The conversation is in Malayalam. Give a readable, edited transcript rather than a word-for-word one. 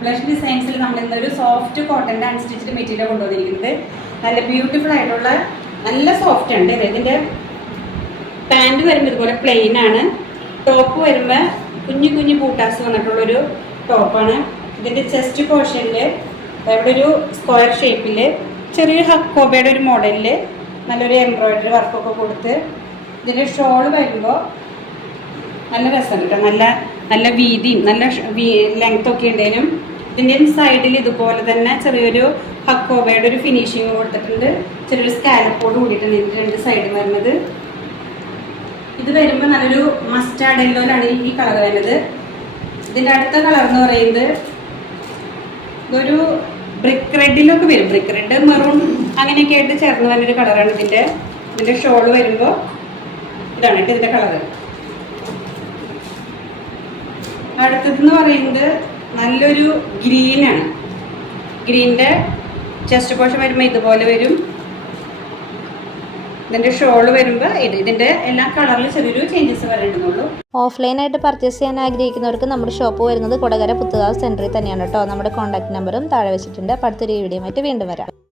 ബ്ലഷ് ഡിസൈൻസിൽ നമ്മൾ ഇന്നൊരു സോഫ്റ്റ് കോട്ടൻ്റെ അൺസ്റ്റിച്ച്ഡ് മെറ്റീരിയൽ കൊണ്ടുവന്നിരിക്കുന്നത്. നല്ല ബ്യൂട്ടിഫുൾ ആയിട്ടുള്ള നല്ല സോഫ്റ്റ് ഉണ്ട്. ഇതിൻ്റെ പാൻറ് വരുമ്പോൾ ഇതുപോലെ പ്ലെയിൻ ആണ്. ടോപ്പ് വരുമ്പോൾ കുഞ്ഞു കുഞ്ഞു ബൂട്ടാസ് വന്നിട്ടുള്ളൊരു ടോപ്പാണ്. ഇതിൻ്റെ ചെസ്റ്റ് പോർഷനിൽ ഇവിടെ ഒരു സ്ക്വയർ ഷേപ്പിൽ ചെറിയൊരു ഹക്കോബയുടെ ഒരു മോഡലിൽ നല്ലൊരു എംബ്രോയിഡറി വർക്കൊക്കെ കൊടുത്ത് ഇതിൻ്റെ ഷോള് വരുമ്പോൾ നല്ല രസമുണ്ട് കേട്ടോ. നല്ല നല്ല വീതിയും നല്ല ലെങ്ത്തൊക്കെ ഉണ്ടേനും. ഇതിൻ്റെ സൈഡിൽ ഇതുപോലെ തന്നെ ചെറിയൊരു ഹക്കോബയുടെ ഒരു ഫിനിഷിങ് കൊടുത്തിട്ടുണ്ട്. ചെറിയൊരു സ്കാലപ്പോട് കൂടിയിട്ടുണ്ട് ഇതിൻ്റെ രണ്ട് സൈഡ് വരുന്നത്. ഇത് വരുമ്പോൾ നല്ലൊരു മസ്റ്റാർഡ് യെല്ലോയിലാണ് ഈ കളർ വരുന്നത്. ഇതിൻ്റെ അടുത്ത കളർ എന്ന് പറയുന്നത് ഇതൊരു ബ്രിക്ക് റെഡിലൊക്കെ വരും. ബ്രിക്ക് റെഡ്, മെറൂൺ അങ്ങനെയൊക്കെ ആയിട്ട് ചേർന്ന് വരുന്നൊരു കളറാണ് ഇതിൻ്റെ ഷോള് വരുമ്പോൾ. ഇതാണ് കേട്ടോ ഇതിൻ്റെ കളറ്. അടുത്തതെന്ന് പറയുന്നത് നല്ലൊരു ഗ്രീനാണ്. ഗ്രീനിൻ്റെ ചെസ്റ്റ് പോർഷൻ വരുമ്പോൾ ഇതുപോലെ വരും. ഇതിൻ്റെ ഷോള് വരുമ്പോൾ ഇതിൻ്റെ എല്ലാ കളറിൽ ചെറിയൊരു ചേഞ്ചസ് വരേണ്ടതുള്ളൂ. ഓഫ്ലൈനായിട്ട് പർച്ചേസ് ചെയ്യാൻ ആഗ്രഹിക്കുന്നവർക്ക് നമ്മുടെ ഷോപ്പ് വരുന്നത് കൊടകര പുത്തുകാവ് സെൻറ്ററിൽ തന്നെയാണ് കേട്ടോ. നമ്മുടെ കോൺടാക്ട് നമ്പറും താഴെ വെച്ചിട്ടുണ്ട്. അപ്പോൾ അടുത്തൊരു വീഡിയോ ആയിട്ട് വീണ്ടും വരാം.